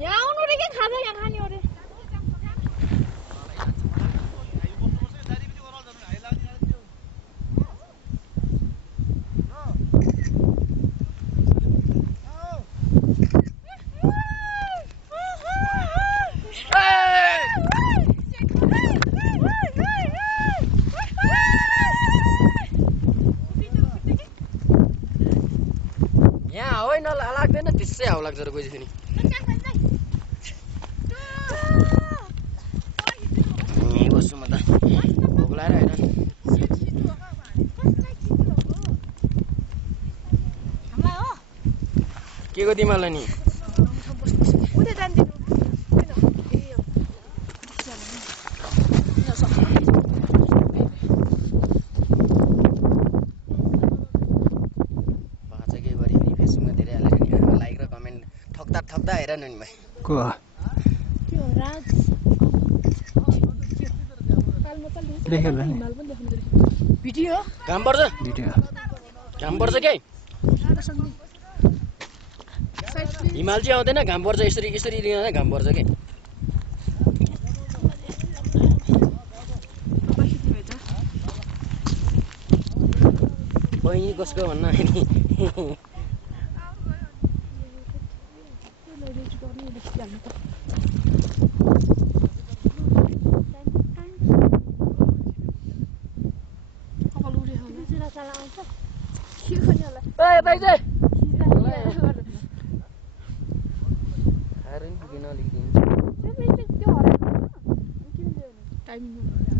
यहाँ आउनु रे के खाजा यहाँ खाने हो रे यहाँ हावै लाग्दैन त्यसै हावा लाग्छ र गएपछि फेरि यहीँ बस्छु म त भोक लागेर होइन के को तिमीलाई नि ठक्दा हेर न नि भाइ को भिडियो घाम पर्छ घाम पर्छ के हिमाल चाहिँ आउँदैन घाम पर्छ यसरी यसरी लिँदा घाम पर्छ के बहिनी कसको भन्न नि टाइमिङ